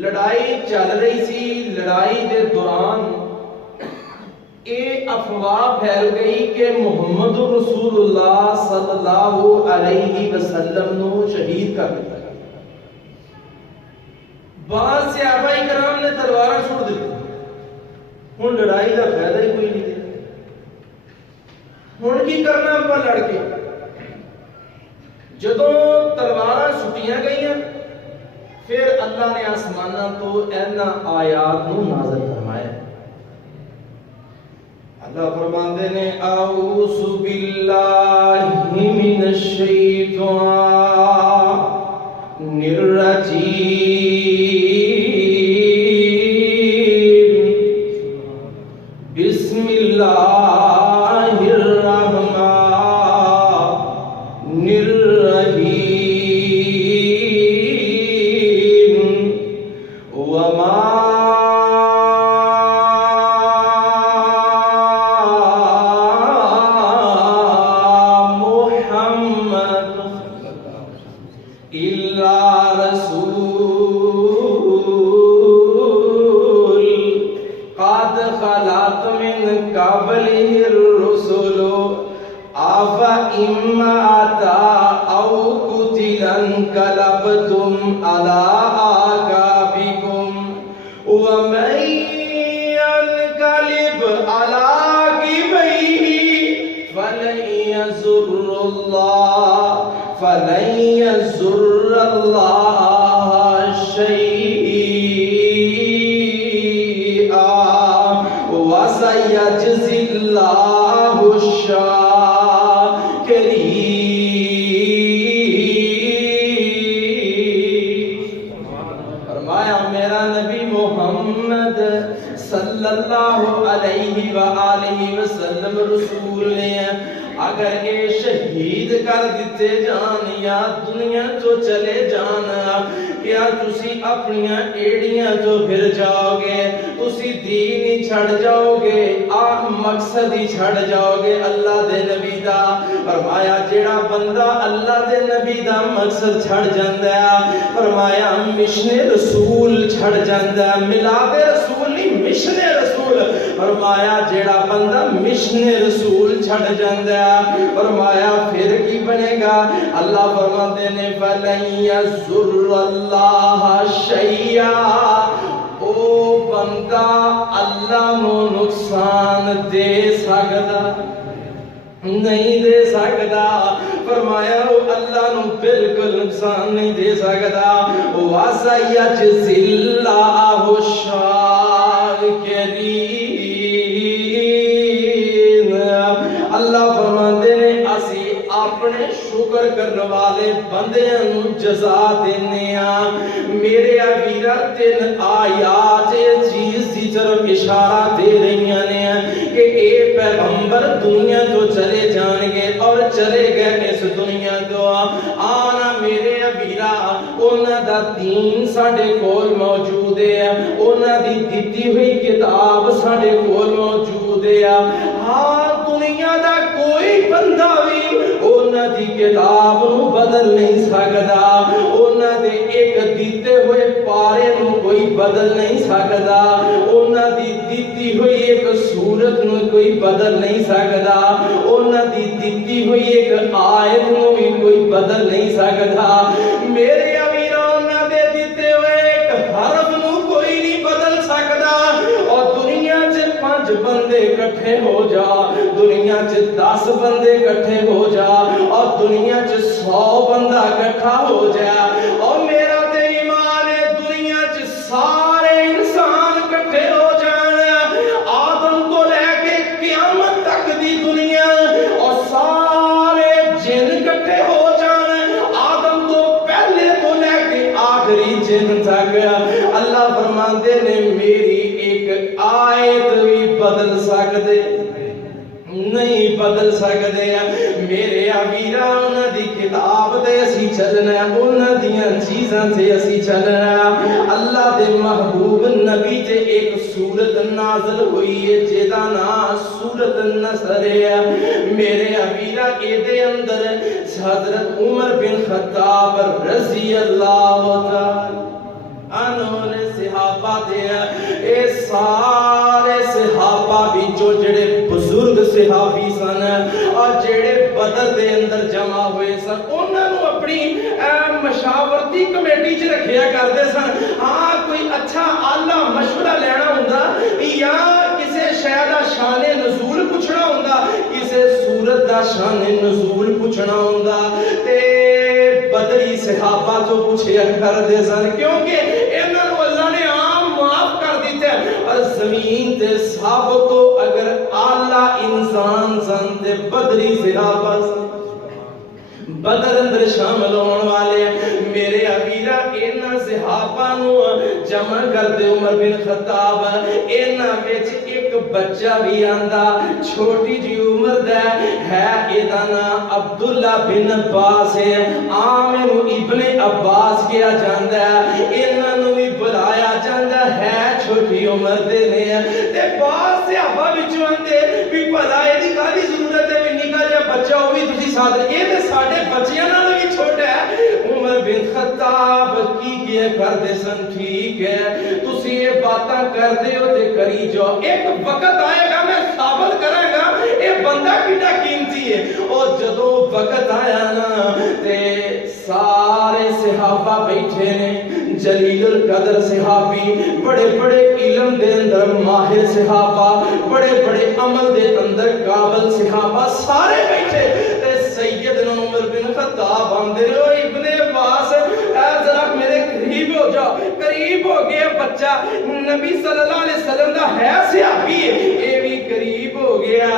لڑائی چل رہی سی، لڑائی دے دوران یہ افواہ پھیل گئی کہ محمد رسول اللہ صلی اللہ علیہ وسلم نو شہید کر دیا۔ بعض صحابہ کرام نے تلوار چھوڑ دی، ہن لڑائی دا فائدہ ہی کوئی نہیں دیا، ہن کی کرنا اپا لڑ کے۔ جدوں تلوار چھٹیاں گئیاں پھر اللہ نے آسماناں تو اینا آیات نو نازل فرمایا۔ اللہ فرماندے نے اعوذ باللہ من الشیطان الرجیم بسم اللہ الرحمن الرحیم وما انقلبتم على أعقابكم ومن ينقلب على عقبيه فلن يضر الله شيئا وسيجزي الله الشاكرين۔ صلی اللہ علیہ وآلہ وسلم رسول نے اگر اے شہید کر دیتے جان یا دنیا تو چلے جانا، کیا تسی اپنیاں ایڑیاں تو پھر جاؤ گے، تسی دین ہی چھڑ جاؤ گے، مقصد ہی چھڑ جاؤ گے اللہ دے نبی دا۔ فرمایا جیڑا بندہ اللہ دے نبی دا مقصد چھڑ جاندہ ہے، فرمایا مشن رسول چھڑ جاندہ ہے، ملاد رسول نہیں مشن رسول۔ فرمایا جیڑا بندہ مشن رسول چھڑ جاندہ ہے، فرمایا پھر کی بنے گا؟ اللہ فرماتے نے فَلَن يَضُرَّ اللَّهَ شَيْئًا، او بندہ اللہ نو نقصان دے سکتا نہیں دے سکتا۔ فرمایا وہ اللہ نو بالکل نقصان نہیں دے سکتا۔ وَسَيَجْزِي اللَّهُ الشَّاكِرِينَ، اللہ فرماتے نے اسی اپنے شکر کرنے والے بندیاں نو جزا دینے ہاں۔ میرے ویرا تین آیات چیز دی طرف اشارہ دے رہی ہیں کہ اے پیغمبر دنیا تو چلے جان گے اور چلے گئے اس دنیا تو آنا میرے ویرا انہاں دا دین ساڈے کول موجود ہے، انہاں دی دتی ہوئی کتاب ساڈے کول موجود ہے۔ ہاں دنیا دا کوئی بندہ بھی انہاں دی کتاب نو بدل نہیں سکتا، انہاں دے ایک دیتے ہوئے پارے نو کوئی بدل نہیں سکتا، انہاں دی دیتی ہوئی ایک صورت نو کوئی بدل نہیں سکتا، انہاں دی دیتی ہوئی ایک آیت نو بھی کوئی بدل نہیں سکتا۔ میرے امیرہ انہاں دے دیتے ہوئے ایک حرف نو کوئی نہیں بدل سکتا۔ اور دنیا سے 5 بندے کٹھے ہو جا، دنیا سے 10 بندے کٹھے ہو جا، اور دنیا سے 100 بندہ کٹھا ہو جا، اور میرا تے ایمان ہے دنیا سے سارے انسان کٹھے ہو جانا، آدم تو لے کے قیامت تک دی دنیا، اور سارے جن کٹھے ہو جانا، آدم تو پہلے تو لے کے آخری جن تک۔ اللہ فرماتے نے میری ایک آیت بھی بدل سکتے نہیں بدل سکتے ہیں۔ میرے ویرا انہاں دی کتاب تے اسی چلنا، انہاں دیاں چیزاں تے اسی چلنا۔ اللہ دے محبوب نبی تے ایک سورت نازل ہوئی ہے جدا نام سورت النصر ہے۔ میرے ویرا اے دے اندر حضرت عمر بن خطاب رضی اللہ تعالی عنہ صحابی سن اور جڑے بدر دے اندر جمع ہوئے سن انہاں نو اپنی مشاورتی کمیٹی چ رکھیا کرتے سن. ہاں کوئی اچھا اعلیٰ مشورہ لینا ہوندا یا کسے شے دا شان نزول پوچھنا ہوندا کسے سورت دا شان نزول پوچھنا ہوندا تے بدری صحابہ تو پوچھیا کرتے سن کیونکہ انہاں نو اللہ نے عام معاف کر دیتا ہے. اور زمین تے سب تو اگر اعلیٰ انسان سن تے بدری صحابہ سن. بدر اندر شامل ہونے والے میرے ابیرا انہاں صحابہ نو جمع کرتے عمر بن خطاب انہاں وچ ایک بچہ بھی آندا چھوٹی جی عمر دا ہے ایدا نام عبداللہ بن عباس ہے. عامر ابن عباس کیا جاندا ہے انہاں نو بھی بلایا جاندا ہے چھوٹی عمر دے نے تے بعض صحابہ وچوں آندے بھی بھلا ایدی کاہدی ضرورت ہے بھی نکا جا بچہ او بھی تسی ساتھ اے تے ساڈے بچیاں نال بھی چھوٹا ہے. عمر بن خطاب کی کیا کردے سن ٹھیک ہے تسی یہ باتاں کردے ہو تے کری جاؤ ایک وقت آئے گا میں ثابت کراں گا اے بندہ کتنا قیمتی ہے. اور جدو وقت آیا نا تے سارے صحابہ بیٹھے نے جلیل القدر صحابی بڑے بڑے علم دے اندر ماہر صحابہ بڑے بڑے عمل دے اندر قابل صحابہ سارے بیٹھے تے سیدنا عمر بن خطاب آندے ہو ابن عباس ذرا میرے قریب ہو جاؤ. قریب ہو گیا بچہ نبی صلی اللہ علیہ وسلم دا ہے صحابی اے بھی قریب ہو گیا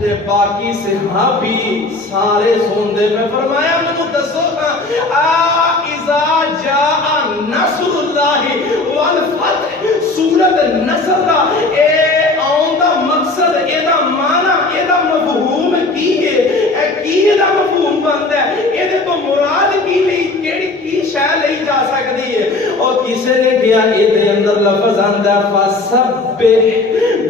تے باقی صحابی سارے سوندے میں فرمایا مینوں دسو اذا جاء نصر اللہ والفتح سورت نصر دا اے آن دا مقصد اے دا معنی اے دا مفہوم کی ہے اے کی دا مفہوم بندا ہے اے دے تو مراد کی لئی کیڑی کی شے لئی جا سکدی ہے. اور کسے نے کیا اے دے اندر لفظ آندا فسبح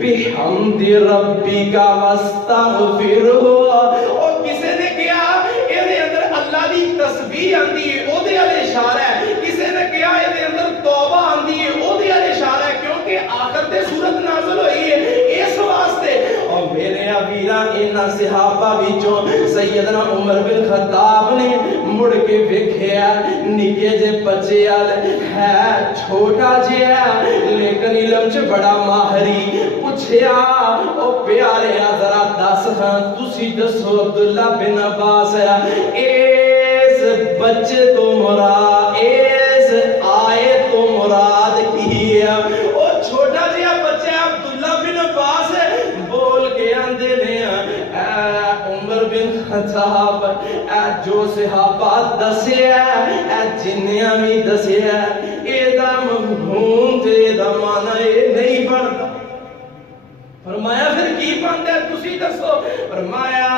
بحمد ربک واستغفرہ اور کسے نے کیا اے دے اندر اللہ دی تسبیح آندی ہے او دے والے اشارہ ہے. کسے نے کیا اے دے اندر توبہ آندی ہے او دے والے اشارہ ہے کیونکہ آخر تے سورت نازل ہوئی ہے اس واسطے. اور میرے ابیرا انہاں صحابہ وچوں سیدنا عمر بن خطاب نے مڑ کے ویکھیا نکے جے بچے وال ہے چھوٹا جہا لیکن علم چ بڑا ماہری پوچھیا او پیارے ذرا دس ہاں تسی دسو عبداللہ بن عباس اس بچے تو مراد اس آئے تو مراد کی ہے. او چھوٹا جہا بچہ عبداللہ بن عباس بول کے آندے نے عمر بن خطاب جو صحابہ دسیا جنیاں بھی دسیا اے دا مفہوم تے دا معنی اے نہیں بنتا. فرمایا پھر کی بنتا ہے تسی دسو. فرمایا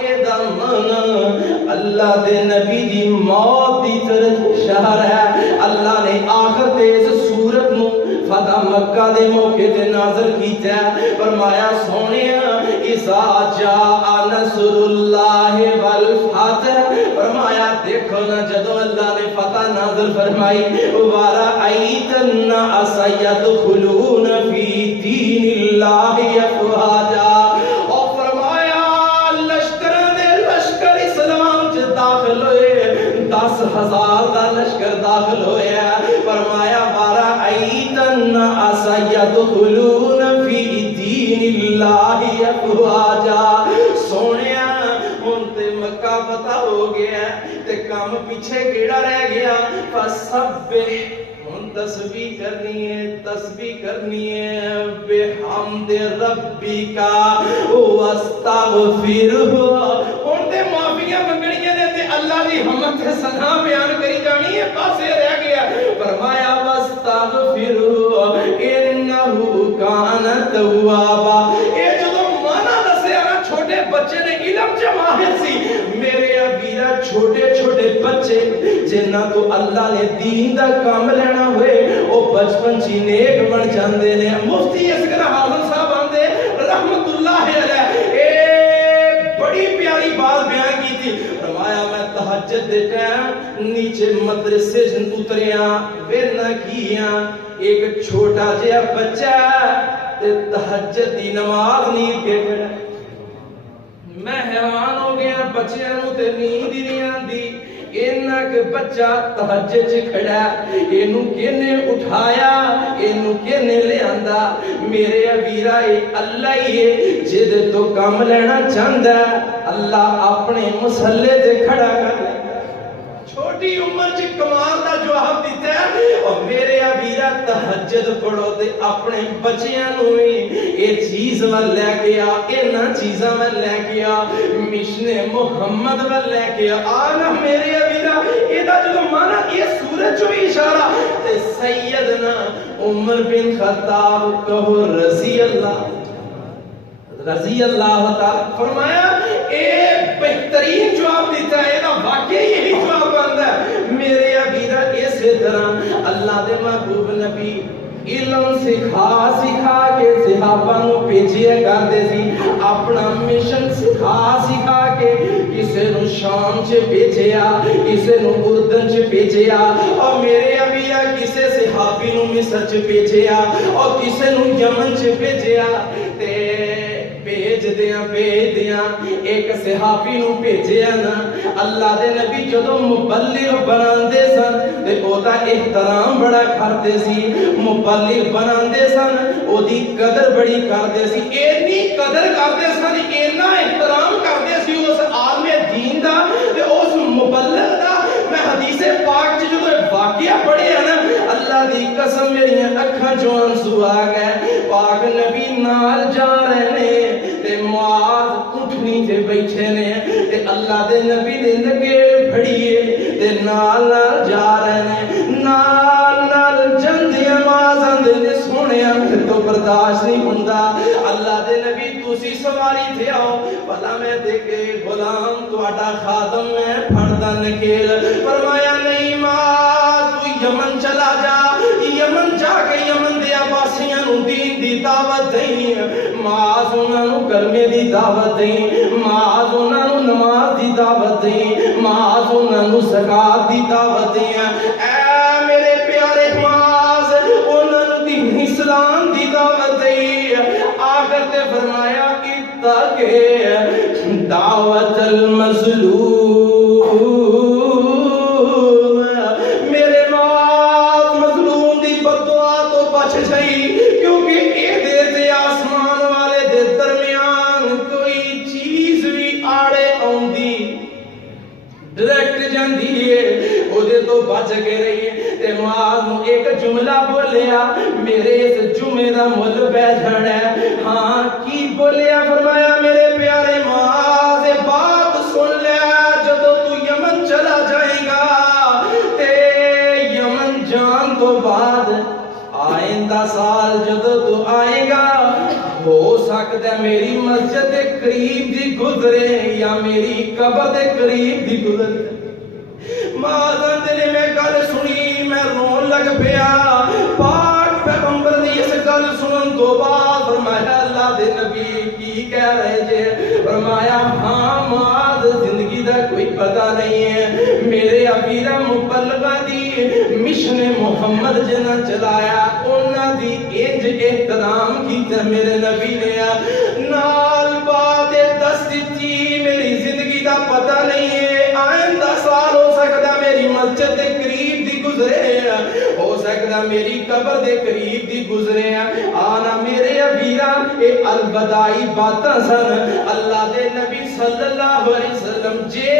اے دا معنی اللہ دے نبی دی موت دی طرف اشارہ ہے. اللہ نے آخر تے اس سورت نو فتح مکہ دے موقع تے نازل کیتا ہے. فرمایا سونیا اذا جاء نصر اللہ والفتح فرمایا دیکھو نا جدو اللہ نے فتح نازل فرمائی وَرَأَيْتَ النَّاسَ يَدْخُلُونَ فِي دِينِ اللَّهِ أَفْوَاجًا اور فرمایا لشکر دے لشکر اسلام چ داخل ہوئے 10,000 دا لشکر داخل ہویا. فرمایا وَرَأَيْتَ النَّاسَ يَدْخُلُونَ فِي دِينِ اللَّهِ أَفْوَاجًا. سونیا ہن تے مکہ فتح ہو گیا تے کام پیچھے کیڑا رہ گیا فسبح ہن تسبیح کرنی ہے بحمد ربک واستغفرہ. ہن تے معافیاں منگنیاں نے تے اللہ دی حمد تے ثنا بیان کری جانی ہے پاسے رہ گیا. فرمایا واستغفرہ انہ کان توابا. اے جدوں مانا دسیا نا چھوٹے بچے نے علم چ ماہر سی. میرے ابیرا چھوٹے چھوٹے بچے جنہاں تو اللہ نے دین دا کام لینا ہوئے او بچپن چ نیک بن جاندے نے. مفتی اصغر حاضر صاحب آندے رحمت اللہ علیہ اے بڑی پیاری بات بیان کی تھی. فرمایا میں تہجد دے ٹائم نیچے مدرسے جن اتریا وینا کیاں ایک چھوٹا جہا بچہ تے تہجد دی نماز نیند کے کھڑا میں حیران ہو گیا بچیاں نوں تے نیند ہی نہیں آندی اینا کہ بچہ تہجد چ کھڑا اینوں کنے اٹھایا اینوں کنے لے آندا میرے ویرا اے اللہ ہی ہے جد تو کام لینا چاہندا اللہ اپنے مصلے تے کھڑا کر لے چھوٹی عمر چ کمال دا جواب دیتا ہے اور میرے ویرا تہجد پڑھو تے اپنے بچیاں نوں اے چیز ول لے کے آ اینا چیزاں ول لے کے آ مشن محمد ول لے کے آ نا میرے ویرا اے دا جدوں مانا اے سورج چوں اشارہ تے سیدنا عمر بن خطاب کہو رضی اللہ تعالی فرمایا اے بہترین جواب دیتا ہے نا واقعی یہی جواب بنتا ہے میرے عبیدہ اسی طرح اللہ دے محبوب نبی علم سکھا کے صحابہ نو بھیجیا کرتے سی اپنا مشن سکھا کے کسے نو شام چ بھیجیا کسے نو اردن چ بھیجیا اور میرے عبیدہ کسے صحابی نو مصر چ بھیجیا اور کسے نو یمن چ بھیجیا تے بھیج دیاں ایک صحابی نو بھیجیا نا اللہ دے نبی جدوں مبلغ بناندے سن تے او دا احترام بڑا کرتے سی مبلغ بناندے سن او دی قدر بڑی کرتے سی اینی قدر کرتے سن اینا احترام کرتے سی اس عالم دین دا تے اس مبلغ دا میں حدیث پاک چ جدوں واقعہ پڑھیا نا اللہ دی قسم میری اکھاں چوں آنسو آ گئے پاک نبی نال جا رہے نے تے معاذ اٹھنی تے بیٹھے نے تے اللہ دے نبی دے نگے پھڑیے تے نال جا رہے نے نال جندیاں معاذ دے سونیا میرے تو برداشت نہیں ہوندا اللہ دے نبی تسی سواری تے آؤ بھلا میں دے کے غلام تہاڈا خادم میں پھڑدا نکیل فرمایا نہیں معاذ تو یمن چلا جا یمن جا کے یمن دے عباسیاں نو دین دی دعوت دیں معاذ انہاں نو کلمے دی دعوت دیں معاذ انہاں نو نماز دی دعوت دیں معاذ انہاں نو زکات دی دعوت دیں اے میرے پیارے معاذ انہاں نو دین اسلام دی دعوت دیں آخر تے فرمایا اتقِ دعوت المظلوم تو بچ کے رہی تے معاذ نو ایک جملہ بولیا میرے اس جملے دا مل پہ جانا ہے ہاں کی بولیا فرمایا میرے پیارے معاذ بات سن لے جدو تو یمن چلا جائے گا تے یمن جان تو بعد آئندہ سال جدو تو آئے گا ہو سکتا ہے میری مسجد دے قریب دی گزرے یا میری قبر دے قریب دی گزرے معاذ نے میں گل سنی میں رون لگ پیا پاک پیغمبر نے اس گل سنن تو بعد فرمایا اللہ دے نبی کی کہہ رہے جے فرمایا ہاں معاذ زندگی دا کوئی پتہ نہیں ہے میرے ابیرا مبلغہ دی مشن محمد جنا چلایا انہاں دی انج احترام کیتا میرے نبی نے نال بات دس دتی میری زندگی دا پتہ نہیں ہے آئندہ سال ہو سکتا میری مسجد دے قریب دی گزرے ہو سکتا میری قبر دے قریب دی گزرے آنا میرے ابیرا اے الوداعی باتاں سن اللہ دے نبی صلی اللہ علیہ وسلم جے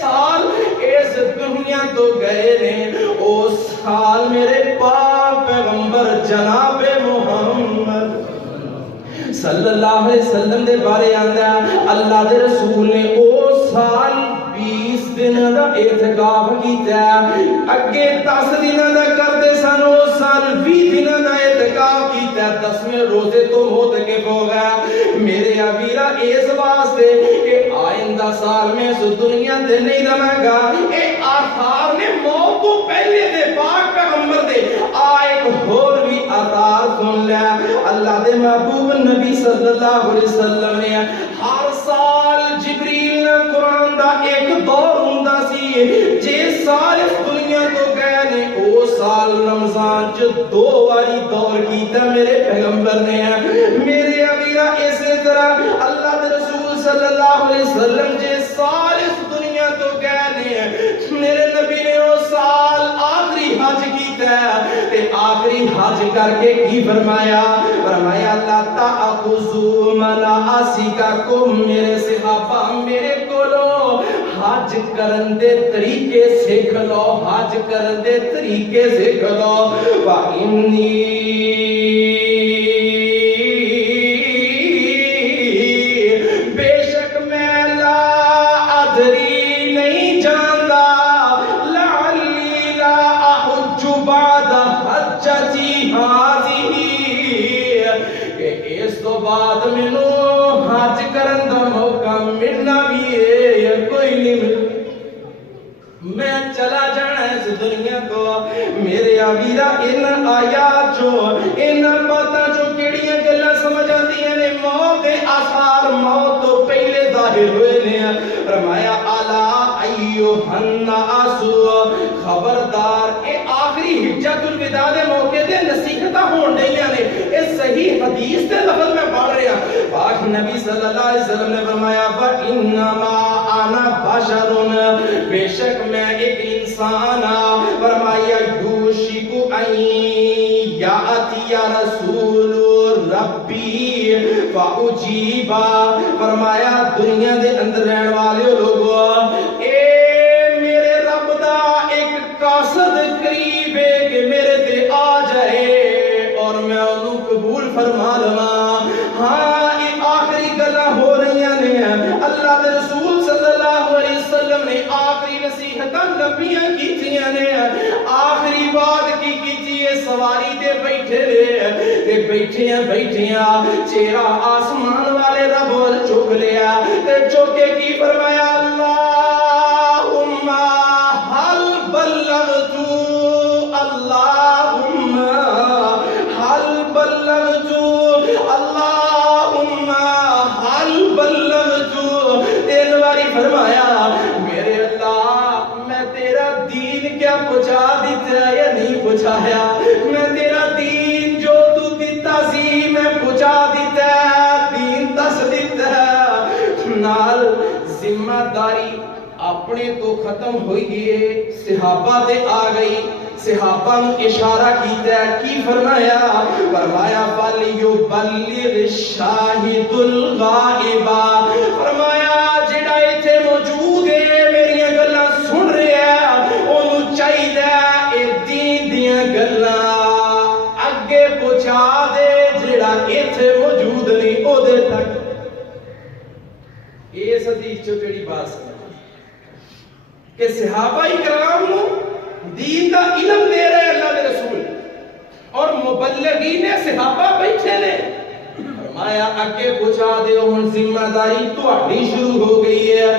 سال اس دنیا تو گئے نے اس سال میرے پاک پیغمبر جناب محمد صلی اللہ علیہ وسلم دے بارے آندا اللہ دے رسول نے او سال 20 دن دا اعتکاف کیتا اگے 10 دن دا کردے سن او سال 20 دن دا اعتکاف کیتا 10ویں روزے تو معتکف ہو گیا میرے ابیرا اس واسطے کہ آئندہ سال میں اس دنیا تے نہیں رہاں گا اے آثار نے موت تو پہلے دے پاک پیغمبر دے ایک اور بھی آثار سن لیا اللہ دے محبوب نبی صلی اللہ علیہ وسلم نے ہر سال جبریل نے قرآن دا ایک دور ہوندا سی جے سال اس دنیا تو گئے نے او سال رمضان چ 2 واری دور کیتا میرے پیغمبر نے میرے ابیرا اسی طرح اللہ دے رسول صلی اللہ علیہ وسلم جے سال اس دنیا تو گئے نے میرے نبی نے وہ سال آخری حج کیتا ہے تے آخری حج کر کے کی فرمایا فرمایا لا تأخذوا مناسککم میرے صحابہ میرے کولو حج کرن دے طریقے سیکھ لو حج کرن دے طریقے سیکھ لو وَإِنِّي بعد مینو حج کرن دا موقع ملنا بھی ہے کوئی نہیں میں چلا جانا اس دنیا تو میرے ویرا ان آیات چو ان باتاں چو کیڑیاں گلاں سمجھ آندیاں نے موت دے آثار موت تو پہلے ظاہر ہوئے نے فرمایا الا ایھا الناس خبردار اے آخری حجۃ الوداع دے موقع تے نصیحتاں ہون ڈیاں نے اے صحیح حدیث دے لفظ میں پڑھ رہا پاک نبی صلی اللہ علیہ وسلم نے فرمایا فَإِنَّمَا أَنَا بَشَرٌ بے شک میں ایک انسان فرمایا یوشک ان یاتی رسول ربی فاجیبا فرمایا دنیا دے اندر رہن والے لوگوں اے میرے رب دا ایک قاصد قریب ہے کہ میرے تے آ جائے اور میں انہوں قبول فرما لواں ہاں یہ آخری گلاں ہو رہی ہیں اللہ دے رسول صلی اللہ علیہ وسلم نے آخری نصیحتاں نبیاں کیتیاں نے آخری بات کی کیتی ہے سواری تے بیٹھے رہے تے بیٹھیاں چہرہ آسمان والے رب ول چک لیا تے چوکے کی فرمایا اللہم حل بلغت اللہم حل بلغت اللہم حل بلغت تین باری فرمایا میرے اللہ میں تیرا دین کیا پہنچا دیتا ہے یا نہیں پہنچایا میں تیرا دین جو تو دیتا سی میں پہنچا دیتا ہے دین دس دیتا ہے نال ذمہ داری اپنے تو ختم ہوئی گئی صحابہ تے آ گئی صحابہ نو اشارہ کیتا ہے کی فرمایا فرمایا فَلْيُبَلِّغِ الشَّاهِدُ الْغَائِبَ فرمایا جڑا ایتھے موجود ہے میری گلاں سن رہا ہے اونوں چاہیدا اے دین دیاں گلاں اگے پہنچا دے جڑا ایتھے موجود نہیں او دے تک اس حدیث چوں کیڑی بات سمجھ کہ صحابہ کرام نو دین دا علم دے رہے اللہ دے رسول اور مبلغین صحابہ بیٹھے نے فرمایا اگے پہنچا دے ہن ذمہ داری تہاڈی شروع ہو گئی ہے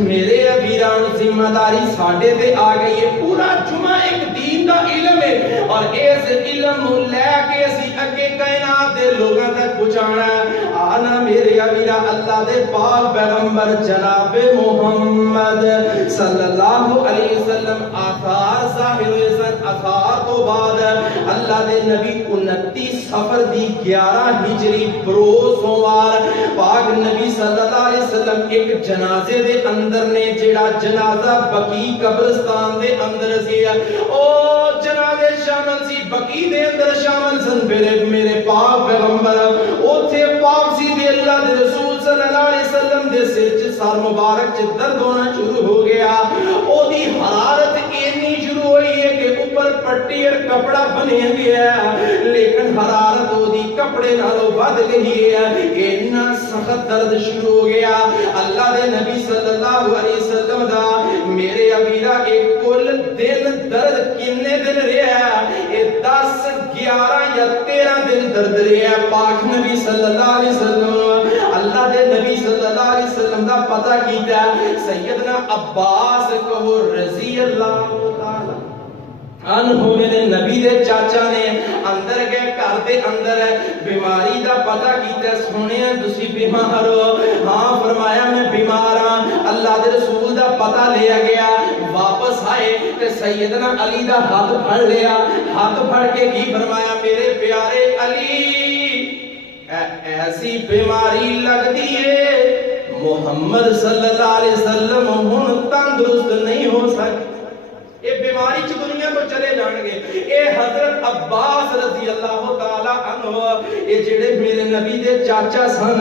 میرے ویراں ذمہ داری ساڈے تے آ گئی ہے پورا جمعہ ایک دین دا علم ہے اور اس علم نو لے کے اسی اگے کائنات دے لوگاں تک پہنچانا ہے آنا میرے ویرا اللہ دے پاک پیغمبر جناب محمد صلی اللہ علیہ وسلم آثار ظاہر ہوئے سن آثار تو بعد اللہ دے نبی 29 صفر دی 11 ہجری بروز سوموار پاک نبی صلی اللہ علیہ وسلم ایک جنازے دے اندر نے جیڑا جنازہ بقی قبرستان دے اندر سی او جنازے شامل سی بقی دے اندر شامل سن میرے پاک پیغمبر اوتھے پاک سی دے اللہ دے رسول صلی اللہ علیہ وسلم دے سر چ سر مبارک چ درد ہونا شروع ہو گیا او دی حرارت اتنی شروع ہوئی ہے کہ اوپر پٹی اور کپڑا بنیا گیا ہے لیکن حرارت او دی کپڑے نالوں ود گئی ہے اتنا سخت درد شروع ہو گیا اللہ دے نبی صلی اللہ علیہ وسلم دا میرے ابیرا ایک کل دن درد کنے دن رہا ہے 10 11 یا 13 دن درد رہا ہے پاک نبی صلی اللہ علیہ وسلم اللہ دے نبی صلی اللہ علیہ وسلم دا پتہ کیتا ہے سیدنا عباس کہو رضی اللہ تعالی عنہ میرے نبی دے چاچا نے اندر گئے گھر دے اندر بیماری دا پتہ کیتا سونے تسی بیمار ہو ہاں فرمایا میں بیمار ہاں اللہ دے رسول دا پتہ لیا گیا واپس آئے تے سیدنا علی دا ہاتھ پھڑ لیا ہاتھ پھڑ کے کی فرمایا میرے پیارے علی ایسی بیماری لگ دی ہے محمد صلی اللہ علیہ وسلم ہن تندرست نہیں ہو سکتے، یہ بیماری چ دنیا تو چلے جان گے۔ اے حضرت عباس رضی اللہ تعالی عنہ، یہ جڑے میرے نبی دے چاچا سن،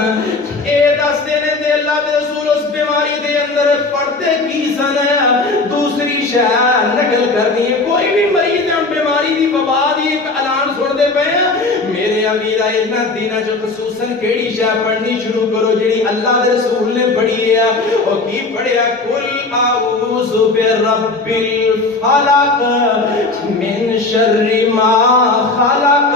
اے دستے نے تے اللہ دے رسول اس بیماری دے اندر پڑھتے کی سن، دوسری شے نقل کرنی ہے۔ کوئی بھی مریض ہم بیماری دی وبا دی ایک اعلان سنتے پے ہیں، میرے امیر اتنا دنوں چ خصوصاً کیڑی شے پڑھنی شروع کرو جڑی اللہ دے رسول نے پڑھی ہے، او کی پڑھیا؟ قل اعوذ برب الفلق من شر ما خلق،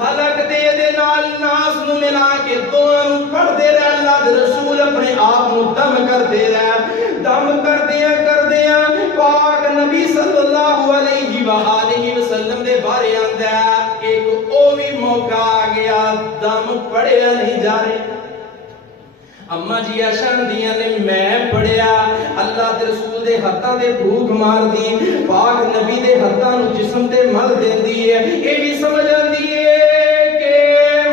فلق دے نال ناس نو ملا کے دونوں پڑھ دے رہے، اللہ دے رسول اپنے آپ نو دم کر دے رہے، دم کردیاں پاک نبی صلی اللہ علیہ وآلہ وسلم دے بارے آندا ہے ایک او بھی موقع آ گیا دم پڑھیا نہیں جا رہے۔ اما جی عائشہ دیاں نے میں پڑھیا، اللہ دے رسول دے ہتھاں دے بھوک مار دی، پاک نبی دے ہتھاں نو جسم تے مل دیندی ہے، اے بھی سمجھ آندی ہے کہ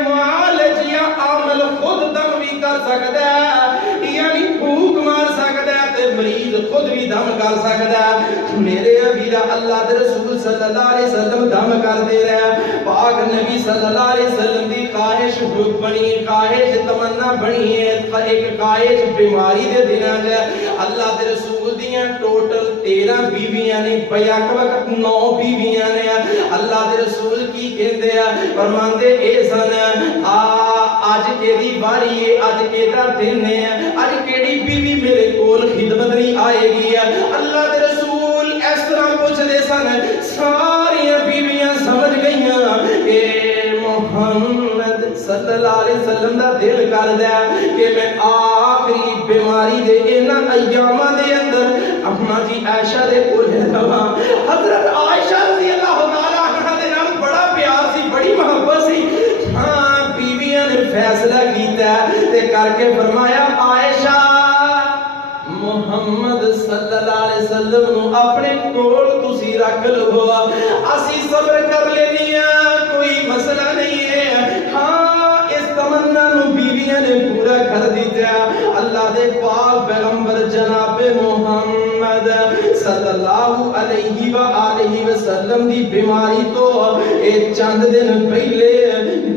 معالج یا عمل خود دم بھی کر سکدا ہے، یعنی بھوک مار سکدا ہے تے مریض خود بھی دم کر سکدا ہے۔ میرے ابیرا اللہ دے رسول صلی اللہ علیہ وسلم دم کر دے رہا، پاک نبی صلی اللہ علیہ وسلم دی خواہش بنی، خواہش تمنا بنی ہے، ایک خواہش بیماری دے دنوں ہے۔ اللہ دے رسول دیاں ٹوٹل 13 بیویاں نے، بیک وقت 9 بیویاں نے۔ اللہ دے رسول کی کہندے ہیں، فرماندے اے سن آج کیڑی واری ہے، اج کیڑا دن ہے، اج کیڑی بیوی میرے کول خدمت نہیں آئے گی۔ اللہ دے رسول اس طرح پوچھ دے سن، ساری بیویاں سمجھ گئیاں اے محمد صلی اللہ علیہ وسلم دا دل کردا ہے کہ میں آخری بیماری دے انہاں ایاماں دے اندر اما جی عائشہ دے کول رہواں۔ حضرت عائشہ رضی اللہ تعالی عنہا دے نال بڑا پیار سی، بڑی محبت سی۔ ہاں بیویاں نے فیصلہ کیتا تے کر کے فرمایا عائشہ محمد صلی اللہ علیہ وسلم نو اپنے کول تسی رکھ لو، اسی صبر کر لینی ہے، کوئی مسئلہ نہیں ہے۔ ہاں اس تمنا نو بیویاں نے پورا کر دیا۔ اللہ دے پاک پیغمبر جناب محمد صلی اللہ علیہ وآلہ وسلم دی بیماری تو چند دن پہلے،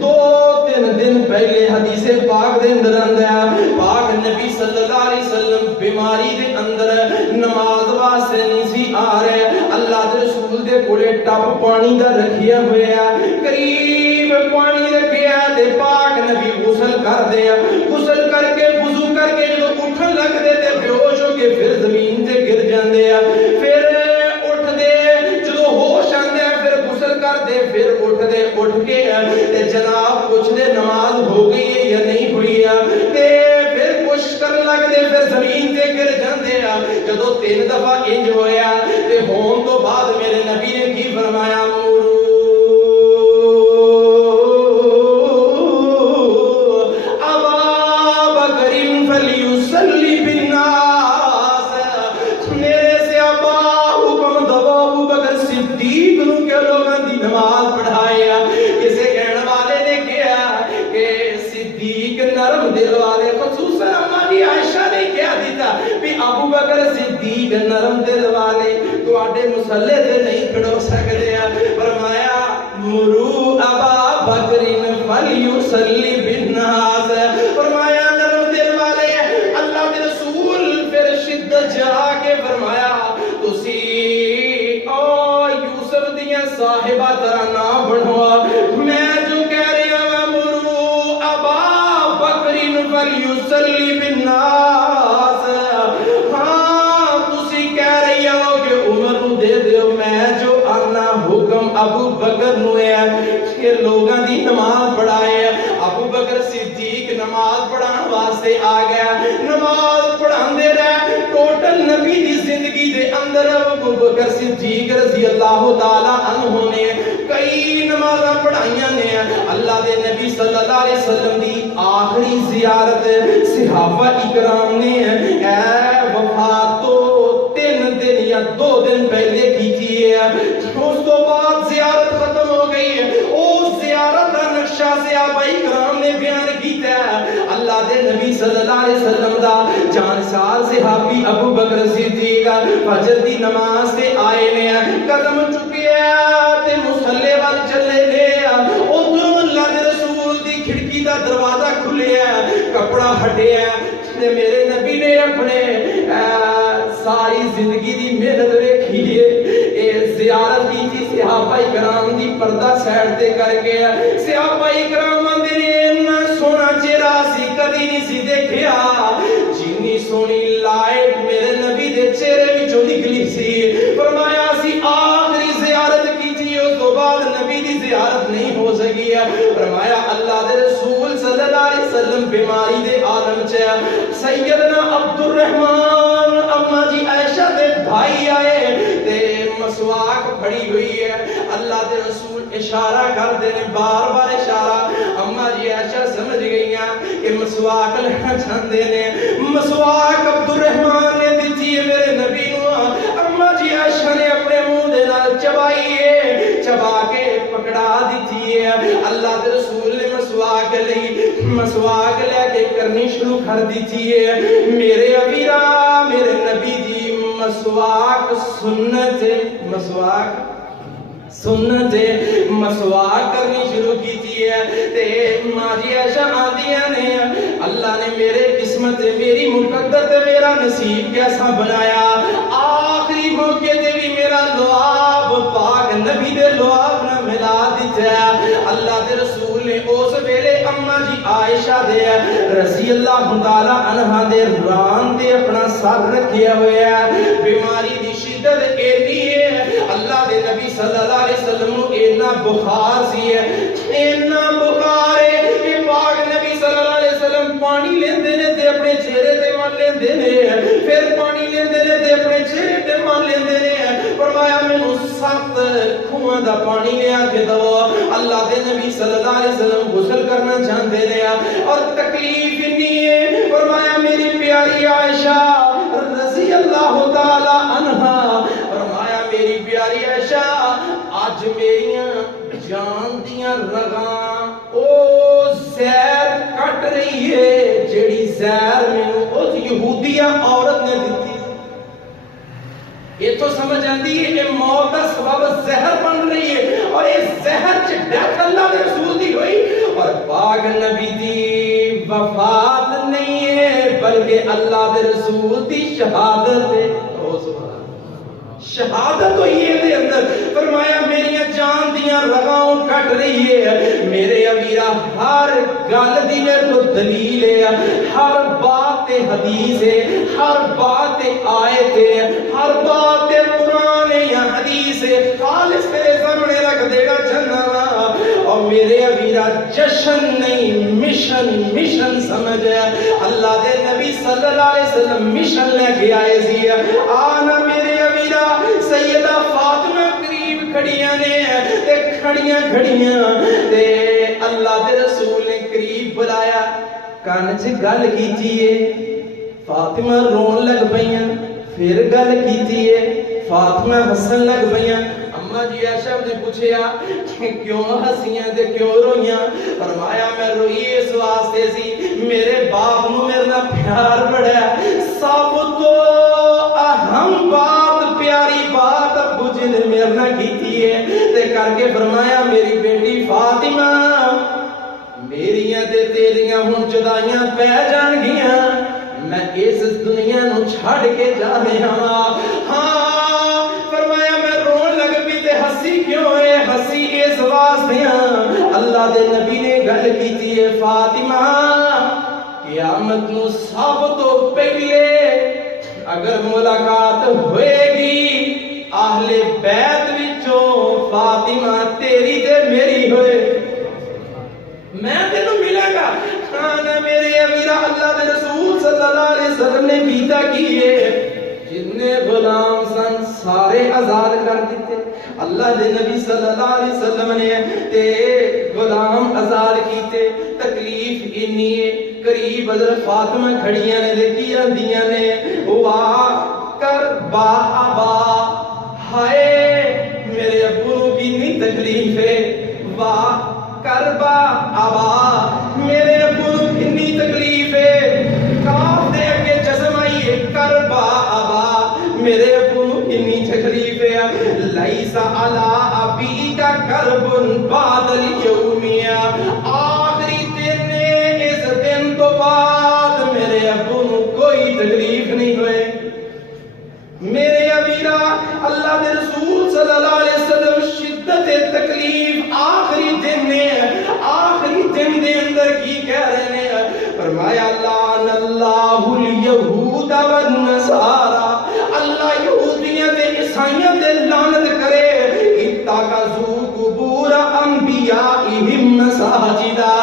2-3 دن پہلے حدیث پاک دے اندر آندا ہے پاک نبی صلی اللہ علیہ وسلم بیماری دے اندر نماز واسطے نہیں سی آ رہے، اللہ دے رسول دے کولے ٹپ پانی دا رکھیا ہویا، قریب پانی رکھیا تے پاک نبی غسل کر دے، غسل کر کے وضو کر کے جو اٹھن لگ دے تے بے ہوش ہو کے پھر زمین تے گر جاندے، پھر اٹھ دے جدو ہوش آندے پھر غسل کر دے، پھر اٹھ دے، اٹھ کے تے جناب پوچھ دے نماز ہو گئی ہے یا نہیں ہوئی ہے، تے پھر کوشش کرن لگ دے، پھر زمین تے گر جاندے۔ جدو 3 دفعہ انج ہویا تے ہون تو بعد میرے نبی نے کی فرمایا، ابو بکر صدیق نرم دل والے تواڈے مصلے تے نہیں کھڑو سکدے، فرمایا مرو ابا بکر فلیصلی بالناس، فرمایا نرم دل والے اللہ دے رسول پھر شدت جا کے فرمایا تسی او یوسف دیاں صاحبہ طرح نہ بنو، میں جو کہہ رہا ہوں مرو ابا بکر فلیصلی بالناس، ابو بکر نو ہے کہ لوگاں دی نماز پڑھائے، ابو بکر صدیق نماز پڑھان واسطے آ گیا، نماز پڑھاندے رہے، ٹوٹل نبی دی زندگی دے اندر ابو بکر صدیق رضی اللہ تعالی عنہ نے کئی نمازاں پڑھائیاں نے۔ اللہ دے نبی صلی اللہ علیہ وسلم دی آخری زیارت صحابہ اکرام نے اے وفات تو 3 دن یا 2 دن پہلے کی ہے، اس تو بعد زیارت ختم ہو گئی ہے، اس زیارت کا نقشہ صحابہ کرام نے بیان کیتا ہے۔ اللہ دے نبی صلی اللہ علیہ وسلم دا جانسار صحابی ابو بکر صدیق فجر دی نماز تے آئے نے قدم چکیا تے مصلی وال چلے نے ادھر اللہ دے رسول دی کھڑکی دا دروازہ کھلیا کپڑا ہٹیا تے میرے نبی نے اپنے ساری زندگی دی محنت ویکھی اے زیارت کی تھی صحابہ کرام دی پردہ سیڈ تے کر کے صحابہ کرام دے اتنا سونا چہرہ سی کدی نہیں سی دیکھیا جنی سونی لائٹ میرے نبی دے چہرے وچوں نکلی سی فرمایا سی آخری زیارت کی تھی اس تو بعد نبی دی زیارت نہیں ہو سکی فرمایا اللہ دے رسول صلی اللہ علیہ وسلم بیماری دے عالم چ سیدنا عبد الرحمن اما جی عائشہ دے بھائی آئے تے مسواک پھڑی ہوئی ہے اللہ دے رسول اشارہ کر دے نے بار بار اشارہ اما جی عائشہ سمجھ گئیاں کہ مسواک لینا چاہندے نے مسواک عبد الرحمن نے دتی ہے میرے نبی نو اما جی عائشہ نے اپنے منہ دے نال چبائی ہے چبا کے پکڑا دتی ہے اللہ دے رسول نے مسواک لے کے کرنی شروع کر دتی ہے میرے ابیرا میرے نبی دی مسواک سنت مسواک کرنی شروع کی ہے تے ماں جی عائشہ آندیاں نے اللہ نے میرے قسمت میری مقدر تے میرا نصیب کیسا بنایا آخری موقع تے بھی میرا لعاب پاک نبی دے لعاب نہ ملا دتا اللہ دے رسول نے اس ویلے اما جی عائشہ دے رضی اللہ تعالی عنہا دے ران تے اپنا سر رکھیا ہوا ہے بیماری دی شدت اینی ہے اللہ دے نبی صلی اللہ علیہ وسلم نو اینا بخار سی ہے اینا بخار ہے کہ پاک نبی صلی اللہ علیہ وسلم پانی لیندے نے تے اپنے چہرے تے مل لیندے نے پھر پانی لیندے نے تے اپنے چہرے تے مل لیندے نے فرمایا مینوں 7 کھواں دا پانی لیا کے دو اللہ دے نبی صلی اللہ علیہ وسلم غسل کرنا چاہتے نے اور تکلیف اتنی ہے فرمایا میری پیاری عائشہ رضی اللہ تعالی عنہا فرمایا میری پیاری عائشہ آج میریاں جان دیاں رگاں او زہر کٹ رہی ہے جیڑی زہر مینوں اس یہودیہ عورت نے دتی یہ تو سمجھ آتی ہے کہ موت کا سبب زہر بن رہی ہے اور اس زہر چ ڈیتھ اللہ کے رسول دی ہوئی اور پاک نبی دی وفات نہیں ہے بلکہ اللہ دے رسول دی شہادت ہے شہادت ہوئی ہے دے اندر فرمایا میری جان دیاں رگاں کٹ رہی ہے میرے ابیرا ہر گل دی میرے کو دلیل ہے ہر بات حدیث ہے ہر بات آیت ہے ہر بات قرآن یا حدیث ہے خالص تیرے سامنے رکھ دے گا جنہ اور میرے ابیرا جشن نہیں مشن سمجھ ہے اللہ دے نبی صلی اللہ علیہ وسلم مشن لے کے آئے سی آنا میرے ابیرا سیدہ فاطمہ قریب کھڑیاں نے تے کھڑیاں تے اللہ دے رسول نے قریب بلایا کان چ گل کیتی ہے فاطمہ رون لگ پئیاں پھر گل کیتی ہے فاطمہ ہسن لگ پئیاں اما جی عائشہ نے پوچھیا کہ کیوں ہسیاں تے کیوں روئیاں فرمایا میں روئی اس واسطے سی میرے باپ نو میرے نال پیار بڑا سب تو اہم بات پیاری بات ابو جی نے میرے نال کیتی ہے تے کر کے فرمایا میری بیٹی فاطمہ میریاں تے تیریاں ہن جدائیاں پہ جان گیاں میں اس دنیا نو چھڑ کے جا رہا ہاں فرمایا میں رون لگ پی تے ہسی کیوں ہے ہسی اس واسطے اللہ دے نبی نے گل کیتی ہے فاطمہ قیامت نو سب تو پہلے اگر ملاقات ہوئے گی اہل بیت وچوں فاطمہ تیری تے میری ہوئے میں تینوں ملاں گا کھانا میرے امیر اللہ دے رسول صلی اللہ علیہ وسلم نے کیتا کیے جتنے غلام سن سارے آزاد کر دیتے اللہ دے نبی صلی اللہ علیہ وسلم نے تے غلام آزاد کیتے تکلیف انی ہے قریب حضرت فاطمہ کھڑیاں نے دیکھی جاندیاں نے واہ کر با ابا ہائے میرے ابو کی نہیں تکلیف ہے واہ کربا ابا میرے ابو کتنی تکلیف ہے کربن بادل یومیا آخری دن نے اس دن تو بعد میرے ابو نو کوئی تکلیف نہیں ہوئے میرے ابیرا اللہ دے رسول صلی اللہ علیہ وسلم شدت تکلیف آخری دن نے آخری دن دے اندر کی کہہ رہے ہیں فرمایا لعن اللہ الیہود والنصارى اللہ یہودیاں تے عیسائیاں تے لعنت کرے اتخذوا قبور انبیائہم مساجدا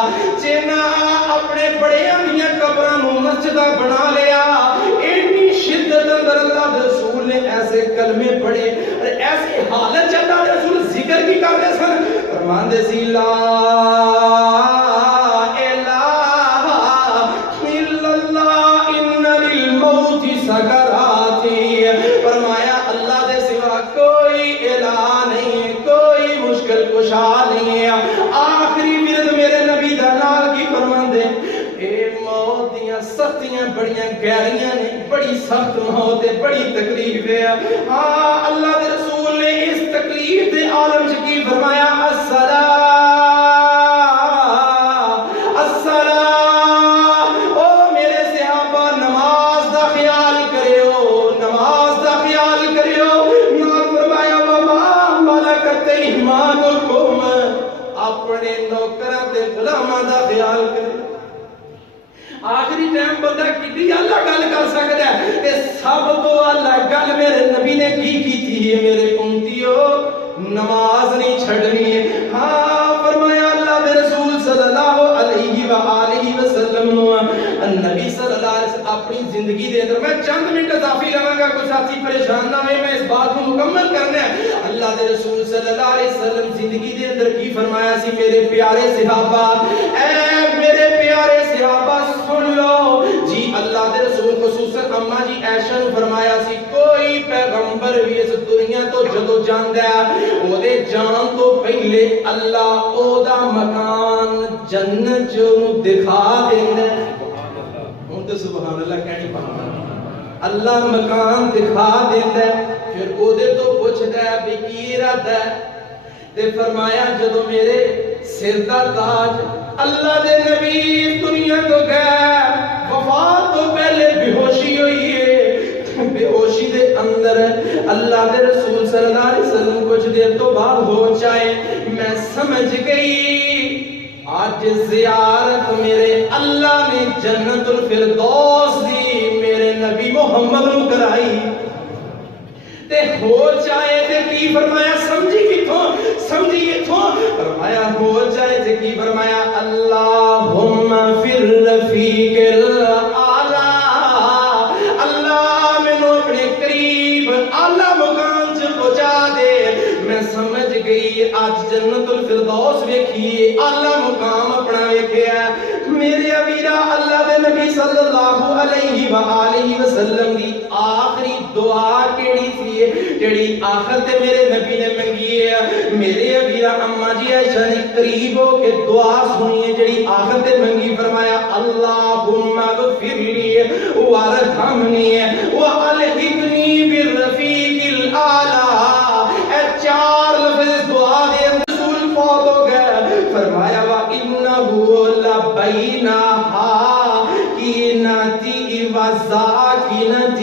جنہاں اپنے بڑیاں دیاں قبراں نوں مسجداں بنا لیا اتنی شدت اندر اللہ دے رسول نے ایسے کلمے پڑھے اور ایسی حالت چ اللہ دے رسول ذکر کی کرتے سن فرماندے سی لا فرمایا اللہ دے سوا کوئی الہ نہیں کوئی مشکل کشا نہیں ہے آخری ورد میرے نبی دا نال کی فرماندے اے موت دیاں سختیاں بڑیاں گہریاں نے بڑی سخت موت ہے بڑی تکلیف ہے ہاں اللہ دے رسول نے اس تکلیف دے عالم چ کی فرمایا اپنے نوکراں تے غلاماں دا خیال کرے آخری ٹائم بندہ کتنی اللہ گل کر سکتا ہے کہ سب تو اللہ گل میرے نبی نے کی تھی ہے میرے امتیو نماز نہیں چھڑنی ہے ہاں فرمایا اللہ دے رسول صلی اللہ علیہ وآلہ وسلم نبی صلی اللہ علیہ وسلم اپنی زندگی دے اندر میں چند منٹ اضافی لگاں گا کچھ ساتھی پریشان نہ ہوئے میں اس بات کو مکمل کرنا ہے اللہ دے رسول صلی اللہ علیہ وسلم زندگی دے اندر کی فرمایا سی میرے پیارے صحابہ اے میرے پیارے صحابہ سن لو جی اللہ دے رسول خصوصاً اماں جی عائشہ نے فرمایا سی کوئی پیغمبر بھی اس دنیا تو جدو جاندا ہے او دے جان تو پہلے اللہ او دا مکان جنت جو دکھا دیندا ہے ہن تے سبحان اللہ کہنی پانا اللہ مکان دکھا دیندا ہے پھر او دے تو پوچھدا ہے بھی کی ارادہ ہے تے فرمایا جدو میرے سر دا تاج اللہ دے نبی اس دنیا تو گئے وفات تو پہلے بے ہوشی ہوئی ہے بے ہوشی دے اندر اللہ دے رسول صلی اللہ علیہ وسلم کچھ دیر تو بعد ہو جائے میں سمجھ گئی آج زیارت میرے اللہ نے جنت الفردوس دی میرے نبی محمد نو کرائی تے ہو جائے تے کی فرمایا سمجھی کتھوں سمجھی اتھوں فرمایا ہو جائے تے کی فرمایا اللہم فی الرفیق الاعلی اللہ میں نو اپنے قریب اعلی مقام سے پہنچا دے میں سمجھ گئی آج جنت الفردوس ویکھیے اعلی مقام اپنا ویکھیا میرے امیرا اللہ دے نبی صلی اللہ علیہ وآلہ وسلم دی آخری دعا کیڑی سی جڑی آخر تے میرے نبی نے منگی ہے میرے امیرا اماں جی عائشہ نے قریب ہو کے دعا سنی جڑی آخر تے منگی فرمایا اللہم اغفر لی وارحمنی والحقنی بالرفیق الاعلی اے چار لفظ دعا دے رسول فوت ہو گئے فرمایا وَإِنَّهُ لَبَيْنَهَا کینتی وَزَاکِنَتِ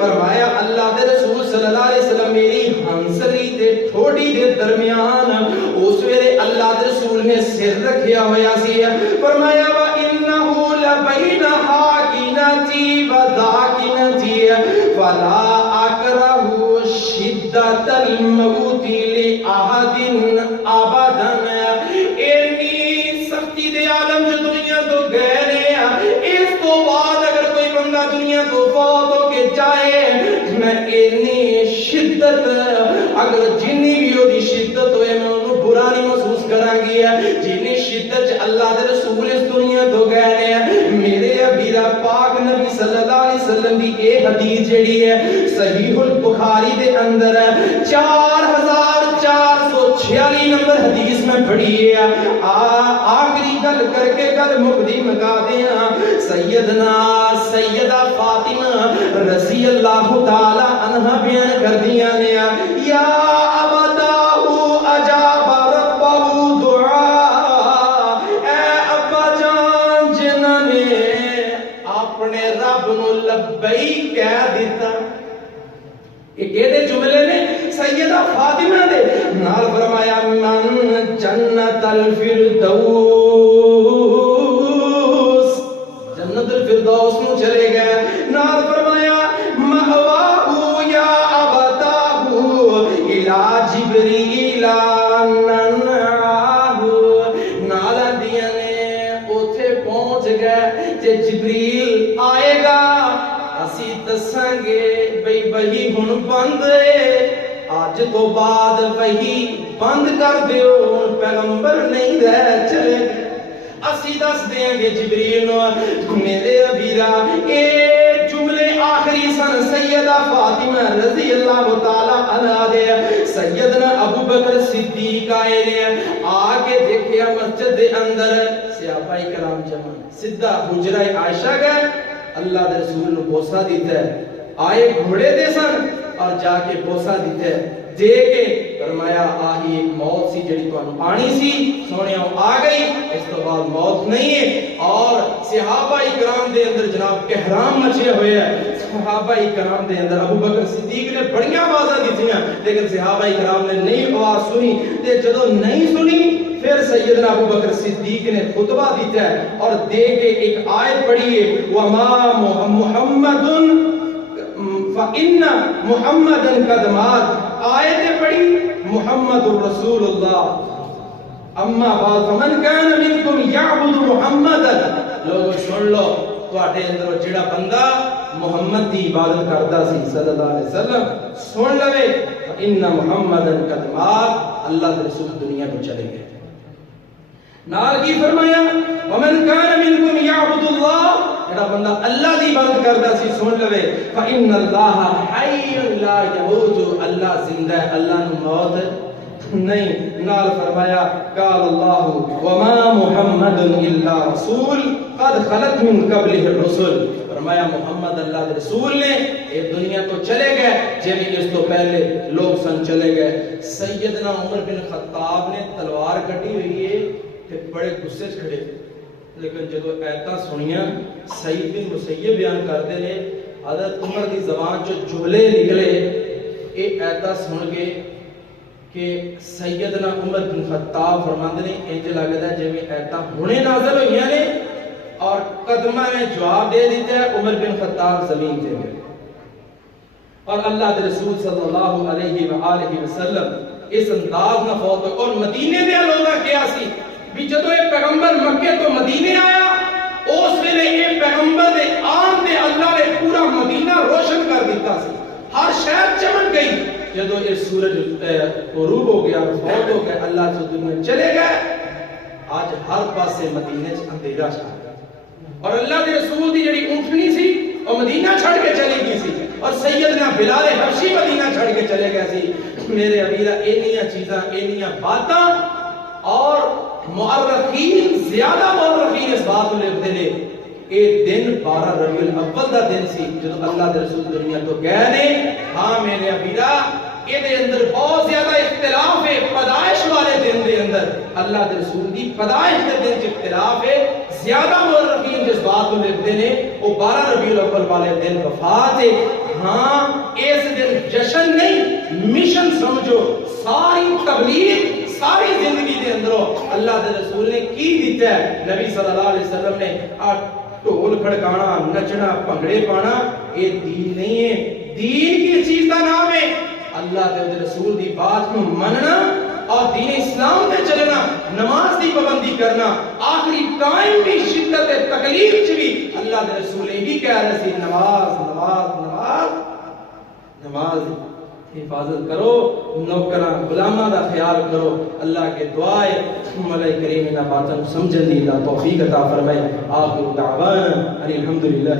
فرمایا اللہ دے رسول صلی اللہ علیہ وسلم میری ہنسلی دے ٹھوڑی دے درمیان اس ویلے اللہ دے رسول نے سر رکھیا ہویا سی فرمایا وَإِنَّهُ لَبَيْنَهَا کینتی وَزَاکِنَتِ فَلَا أَكْرَهُ شِدَّةَ الْمَوْتِ لِأَحَدٍ أَبَدًا اتنی سختی دے عالم جو دنیا تو گئے نے اس تو بعد اگر کوئی بندہ دنیا تو فوت ہو کے جائے میں اتنی شدت اگر جنی بھی ہو دی شدت ہوئے میں انہوں برا نہیں محسوس کراں گی جنی شدت اللہ دے رسول اس دنیا تو گئے نے میرے ابیرا پاک نبی صلی اللہ علیہ وسلم دی اے حدیث جڑی ہے صحیح البخاری دے اندر 4446 نمبر حدیث میں پڑھی ہے آخری گل کر کے گل مقدی مکا دیا سیدہ فاطمہ رضی اللہ تعالی عنہ بیان کر دیا نے یا ابتاہو اجاب رب کہتے جملے نے سیدہ فاطمہ دے نال فرمایا من جنت الفردوس، جنت الفردوس نو چلے گئے، نال فرمایا مأواہو یا ابتاہو الى جبریل ننعاہو، نالا دیا نے اوتھے پہنچ گئے کہ جبریل آئے گا، اسی دساں گے بھئی وہی ہن بند ہے، آج تو بعد وہی بند کر دیو، پیغمبر نہیں رہ چلے گئے، اسی دس دیں گے جبریل نو میرے ابیرا۔ اے جملے آخری سن سیدہ فاطمہ رضی اللہ تعالی عنہ دے، سیدنا ابو بکر صدیق آئے نے، آگے دیکھیا مسجد دے اندر صحابہ کرام جمع، سیدھا حجرہ عائشہ گئے، اللہ دے رسول نو بوسا دیتا ہے، آئے گھوڑے دے سن اور جا کے بوسا دیتا ہے، دے کے فرمایا آہی ایک موت سی جڑی تو آنی سی سونیاں آ گئی، اس تو بعد موت نہیں ہے، اور صحابہ اکرام دے اندر جناب کہرام مچے ہوئے ہیں، صحابہ اکرام دے اندر ابو بکر صدیق نے بڑیاں آوازاں دتیاں لیکن صحابہ اکرام نے نہیں آواز سنی، تے جدوں نہیں سنی پھر سیدنا ابو بکر صدیق نے خطبہ دیتا ہے اور دے کے ایک آیت پڑھی ہے وما محمد فإن محمدًا قد مات، آیت پڑھی محمد الرسول اللہ، اما بعد فمن کان منکم یعبد محمدا، لوگوں سن لو تواڈے اندر جڑا بندہ محمد دی عبادت کردا سی صلی اللہ علیہ وسلم سن لوے فإن محمدًا قد مات، اللہ کے رسول دنیا کو چلے گئے، نال کی فرمایا ومن کان منکم یعبد اللہ، جڑا بندہ اللہ دی عبادت کردا سی سن لوے فإن اللہ حی لا یموت، اللہ زندہ ہے، اللہ نو موت نہیں، نال فرمایا قال اللہ وما محمد الا رسول قد خلت من قبلہ الرسل، فرمایا محمد اللہ دے رسول نے یہ دنیا تو چلے گئے جیسے اس تو پہلے لوگ سن چلے گئے۔ سیدنا عمر بن خطاب نے تلوار کٹی ہوئی ہے تے بڑے غصے چ کھڑے، لیکن جدو ایتاں سنیاں سعید بن مسیب بیان کرتے ہیں حضرت عمر دی زبان جو جملے نکلے اے ایتاں سن کے کہ سیدنا عمر بن خطاب فرماندے نے انج لگدا ہے جویں ایتاں ہنے نازل ہوئیاں نے اور قدمہ نے جواب دے دیتا ہے، عمر بن خطاب زمین تے گئے اور اللہ دے رسول صلی اللہ علیہ وآلہ وسلم اس انداز نہ فوت ہوئے، اور مدینے دے لوگاں کیا سی بھی جدو یہ پیغمبر مکے تو مدینے آیا اس ویلے یہ پیغمبر دے آن دے اللہ نے پورا مدینہ روشن کر دیتا سی، ہر شہر چمک گئی، جدو یہ سورج غروب ہو گیا فوت ہو گئے اللہ سے دنیا چلے گئے، آج ہر پاسے مدینے سے اندھیرا چھا گیا، اور اللہ کے رسول دی جڑی اونٹنی سی اور مدینہ چھڑ کے چلی گئی سی، اور سیدنا بلال حبشی مدینہ چھڑ کے چلے گئے سی۔ میرے ابیرا اینیاں چیزاں اینیاں باتاں، اور مؤرخین زیادہ مؤرخین اس بات کو لکھتے ہیں اے دن 12 ربیع الاول دا دن سی جب اللہ دے رسول دنیا تو گئے نے۔ ہاں میرے ابیرا اے دے اندر بہت زیادہ اختلاف ہے، پیدائش والے دن دے اندر اللہ دے رسول دی پیدائش دے دن چ اختلاف ہے، زیادہ مؤرخین جس بات کو لکھتے ہیں وہ 12 ربیع الاول والے دن وفات ہے۔ ہاں اس دن جشن نہیں مشن سمجھو، ساری تبلیغ ساری زندگی دے اندروں اللہ دے رسول نے کی دیتا ہے، نبی صلی اللہ علیہ وسلم نے ڈھول کھڑکانا نچنا بھنگڑے پانا یہ دین نہیں ہے، دین کی چیز کا نام ہے اللہ دے رسول دی بات کو مننا اور دین اسلام میں چلنا، نماز دی پابندی کرنا، آخری ٹائم بھی شدت تکلیف چ بھی اللہ دے رسول یہی کہہ رہے سی نماز نماز نماز نماز حفاظت کرو، نوکراں غلاماں دا خیال کرو، اللہ کے دعائے مولا کریم انہاں باتاں سمجھن دی اللہ توفیق عطا فرمائے۔ آخر دعوانا ان الحمدللہ